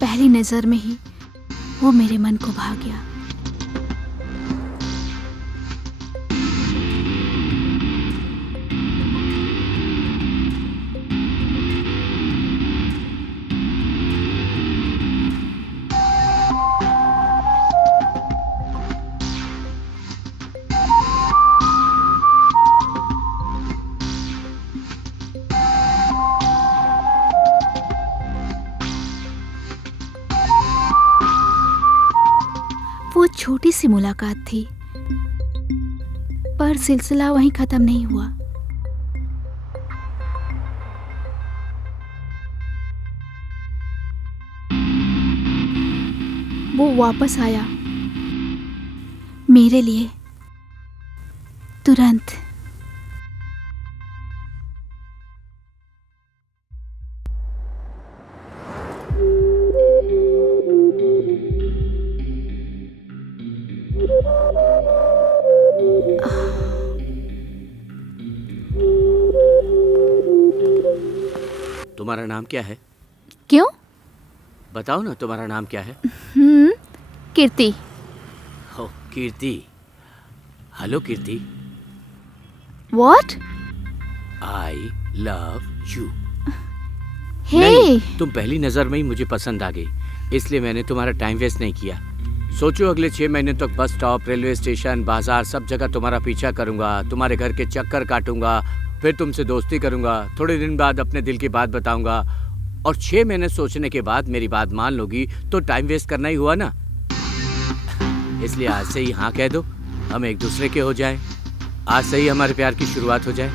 पहली नजर में ही वो मेरे मन को भा गया। वो छोटी सी मुलाकात थी, पर सिलसिला वहीं खत्म नहीं हुआ। वो वापस आया मेरे लिए तुरंत। तुम्हारा नाम क्या है? क्यों? बताओ ना, तुम्हारा नाम क्या है? कीर्ति। हो, Kirti. Hello Kirti. What? I love you. Hey. नहीं, तुम पहली नजर में ही मुझे पसंद आ गई। इसलिए मैंने तुम्हारा टाइम वेस्ट नहीं किया। सोचो अगले 6 महीने तक बस स्टॉप, रेलवे स्टेशन, बाजार, सब जगह तुम्हारा पीछा करूंगा, तुम्हारे घर के चक्कर काटूंगा, फिर तुमसे दोस्ती करूंगा, थोड़े दिन बाद अपने दिल की बात बताऊंगा, और 6 महीने सोचने के बाद मेरी बात मान लोगी तो टाइम वेस्ट करना ही हुआ ना। इसलिए आज से ही हाँ कह दो, हम एक दूसरे के हो जाएं। आज से ही हमारे प्यार की शुरुआत हो जाए।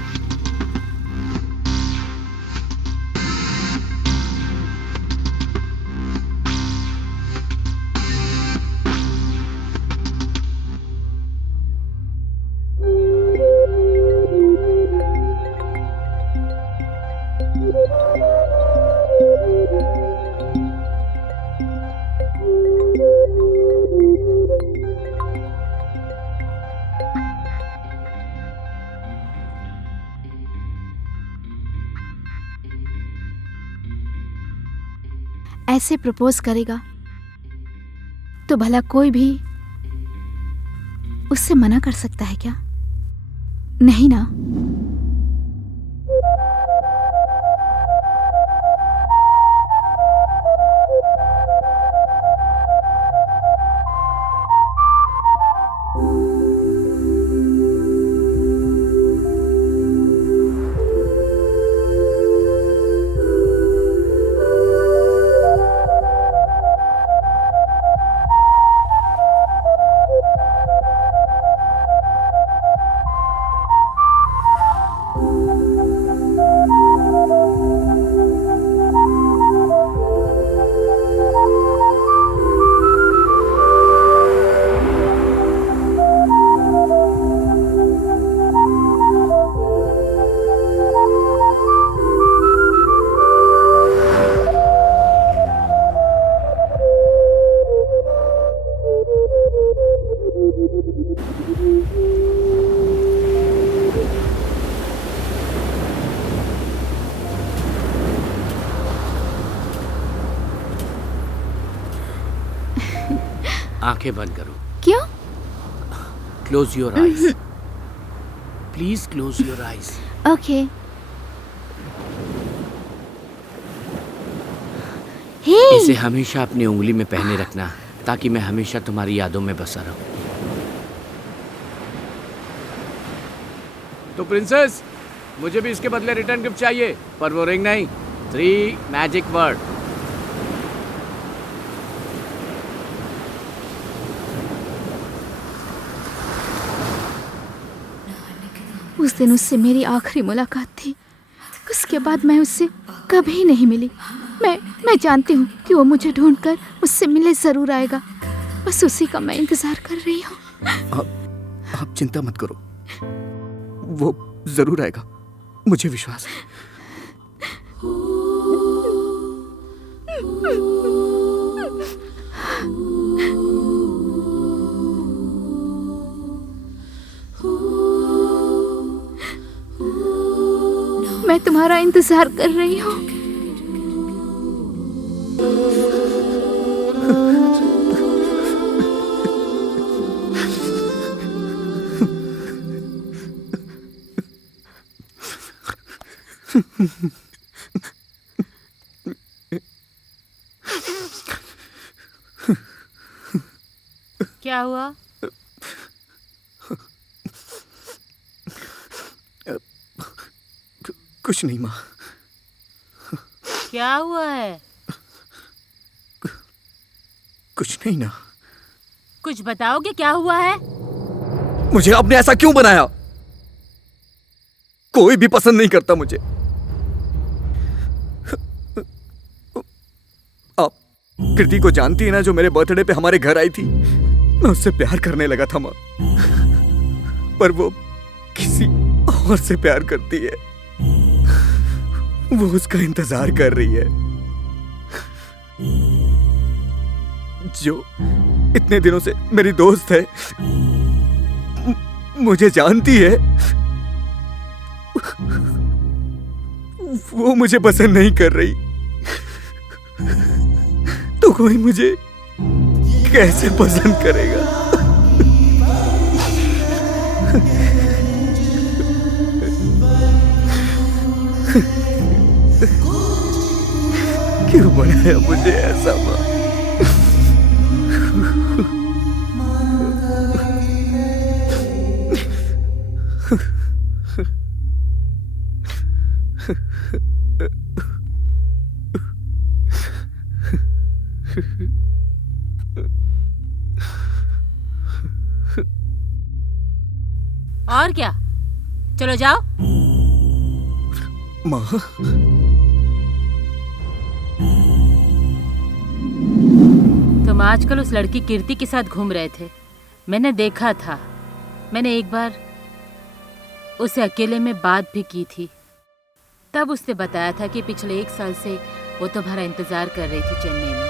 ऐसे प्रपोज करेगा तो भला कोई भी उससे मना कर सकता है क्या? नहीं ना। आंखें बंद करो। क्यों? Close your eyes, please close your eyes. Okay. Hey, इसे हमेशा अपनी उंगली में पहने रखना ताकि मैं हमेशा तुम्हारी यादों में बसा रहूं। तो प्रिंसेस, मुझे भी इसके बदले रिटर्न गिफ्ट चाहिए, पर वो रिंग नहीं, 3 मैजिक वर्ड। उस दिन उससे मेरी आखिरी मुलाकात थी। उसके बाद मैं उससे कभी नहीं मिली। मैं जानती हूँ कि वो मुझे ढूंढकर मुझसे मिलने जरूर आएगा। बस उसी का मैं इंतजार कर रही हूँ। आप चिंता मत करो, वो जरूर आएगा, मुझे विश्वास है। मैं तुम्हारा इंतजार कर रही हूँ। क्या हुआ? कुछ नहीं माँ। क्या हुआ है? कुछ नहीं ना। कुछ बताओगे क्या हुआ है? मुझे आपने ऐसा क्यों बनाया? कोई भी पसंद नहीं करता मुझे। आप कृति को जानती है ना, जो मेरे बर्थडे पे हमारे घर आई थी। मैं उससे प्यार करने लगा था माँ, पर वो किसी और से प्यार करती है। वो उसका इंतजार कर रही है, जो इतने दिनों से मेरी दोस्त है, मुझे जानती है। वो मुझे पसंद नहीं कर रही, तो कोई मुझे कैसे पसंद करेगा? क्यों बनाया मुझे ऐसा माँ? और क्या, चलो जाओ। माँ, तुम आजकल उस लड़की कीर्ति के साथ घूम रहे थे, मैंने देखा था। मैंने एक बार उसे अकेले में बात भी की थी। तब उसने बताया था कि पिछले 1 साल से वो तुम्हारा इंतजार कर रही थी चेन्नई में।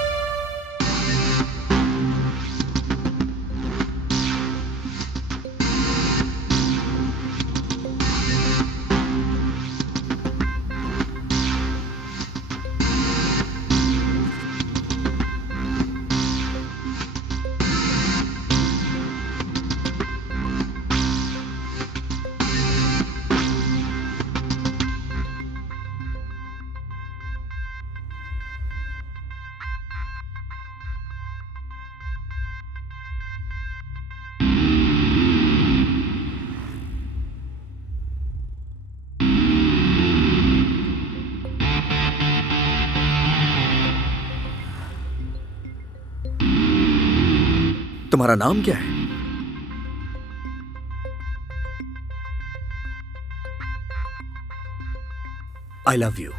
तुम्हारा नाम क्या है? आई love you.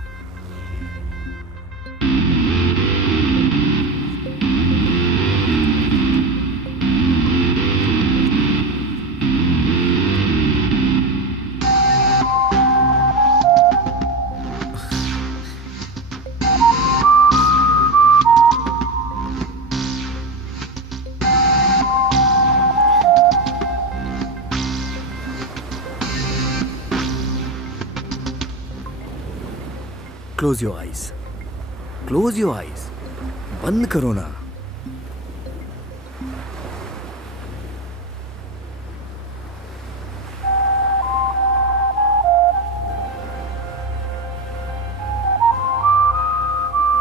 Close your eyes, close your eyes, बंद करो ना।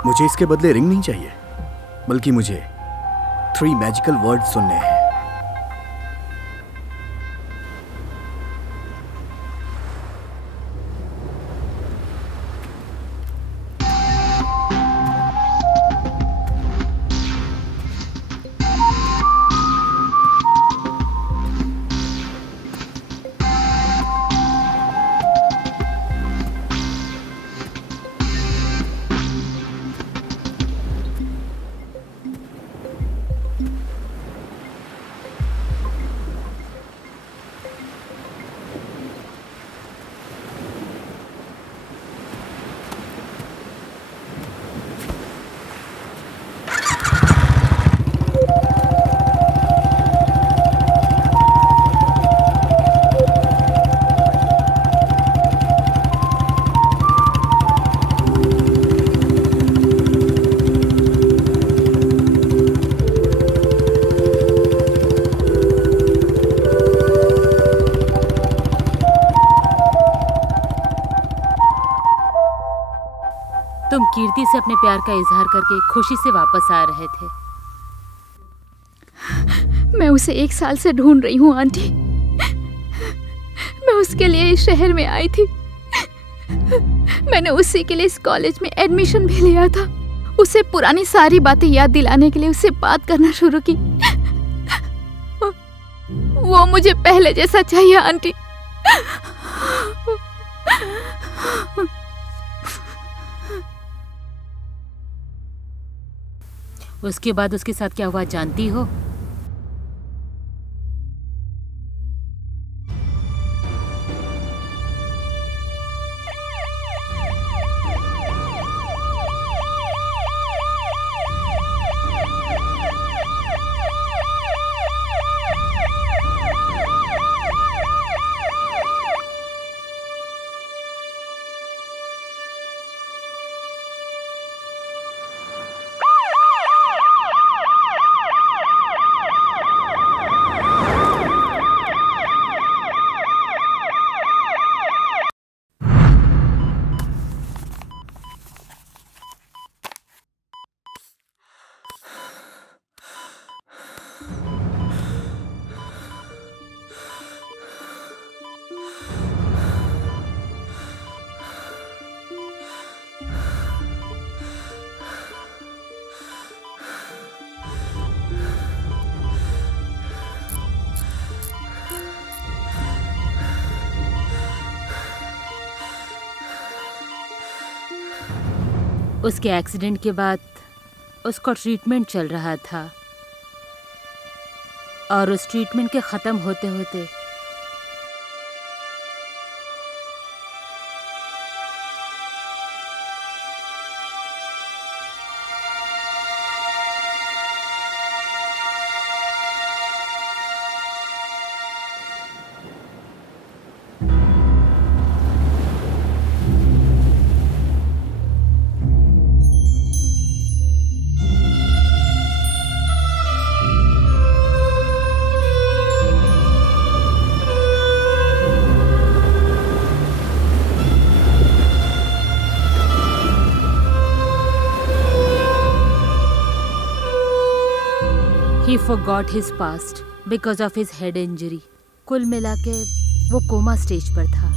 मुझे इसके बदले रिंग नहीं चाहिए, बल्कि मुझे 3 मैजिकल वर्ड सुनने हैं। तुम कीर्ति से अपने प्यार का इजहार करके खुशी से वापस आ रहे थे। मैं उसे 1 साल से ढूंढ रही हूँ आंटी। मैं उसके लिए इस शहर में आई थी। मैंने उसी के लिए इस कॉलेज में एडमिशन भी लिया था। उसे पुरानी सारी बातें याद दिलाने के लिए उससे बात करना शुरू की। वो मुझे पहले जैसा चाहिए आंटी। उसके बाद उसके साथ क्या हुआ जानती हो? उसके एक्सीडेंट के बाद उसका ट्रीटमेंट चल रहा था और उस ट्रीटमेंट के ख़त्म होते होते he forgot his past because of his head injury. कुल मिला के वो कोमा स्टेज पर था।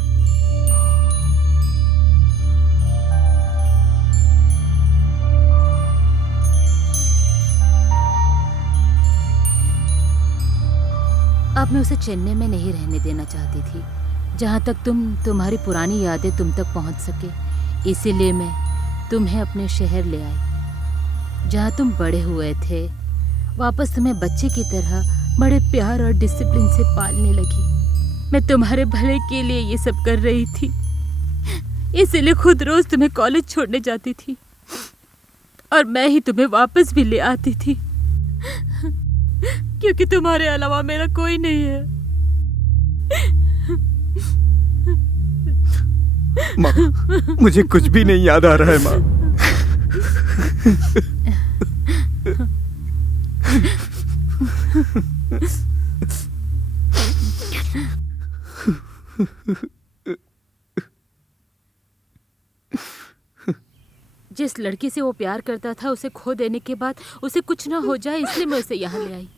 अब मैं उसे चेन्नई में नहीं रहने देना चाहती थी, जहाँ तक तुम्हारी पुरानी यादें तुम तक पहुँच सके। इसीलिए मैं तुम्हें अपने शहर ले आई, जहाँ तुम बड़े हुए थे। वापस तुम्हें बच्चे की तरह बड़े प्यार और डिसिप्लिन से पालने लगी। मैं तुम्हारे भले के लिए ये सब कर रही थी, इसीलिए खुद रोज तुम्हें कॉलेज छोड़ने जाती थी और मैं ही तुम्हें वापस भी ले आती थी, क्योंकि तुम्हारे अलावा मेरा कोई नहीं है। माँ, मुझे कुछ भी नहीं याद आ रहा है माँ। जिस लड़की से वो प्यार करता था, उसे खो देने के बाद उसे कुछ ना हो जाए, इसलिए मैं उसे यहाँ ले आई।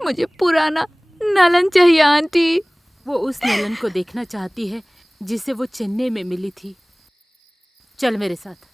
मुझे पुराना नलन चाहिए आंटी। वो उस नलन को देखना चाहती है जिसे वो चेन्नई में मिली थी। चल मेरे साथ।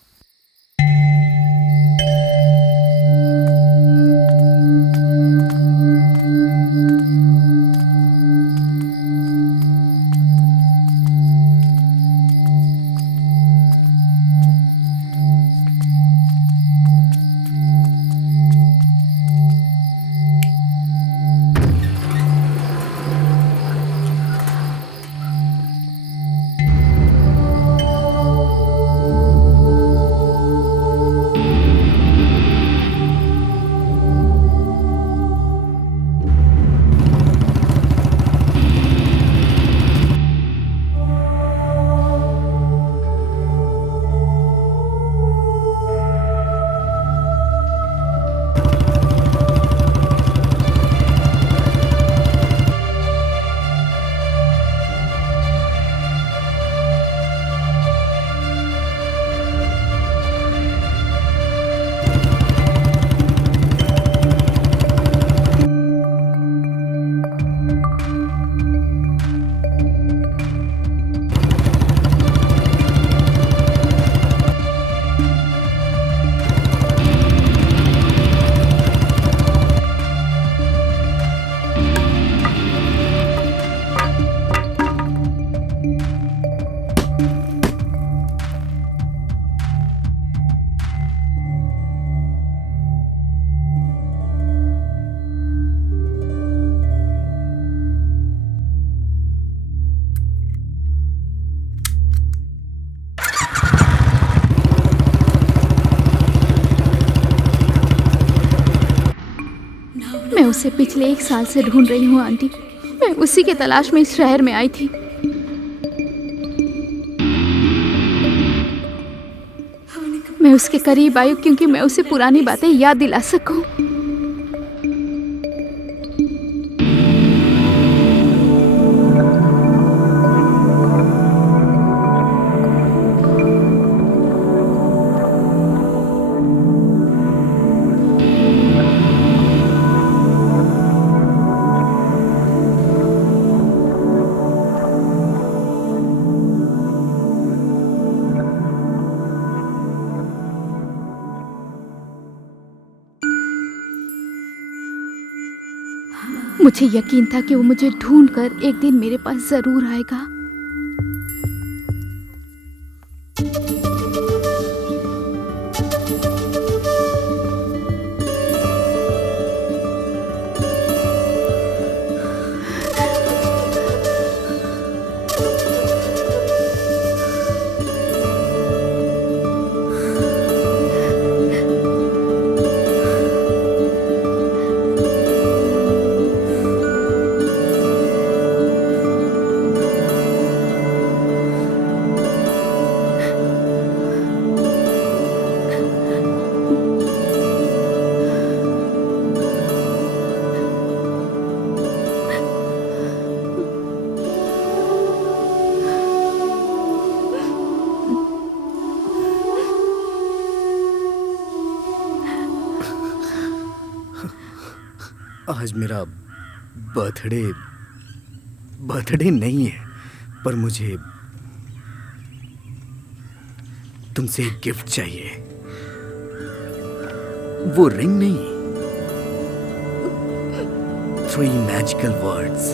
मैं उसे पिछले 1 साल से ढूंढ रही हूँ आंटी। मैं उसी के तलाश में इस शहर में आई थी। मैं उसके करीब आई क्योंकि मैं उसे पुरानी बातें याद दिला सकूं। मुझे यकीन था कि वो मुझे ढूंढकर एक दिन मेरे पास जरूर आएगा। आज मेरा बर्थडे नहीं है, पर मुझे तुमसे एक गिफ्ट चाहिए। वो रिंग नहीं, 3 मैजिकल वर्ड्स।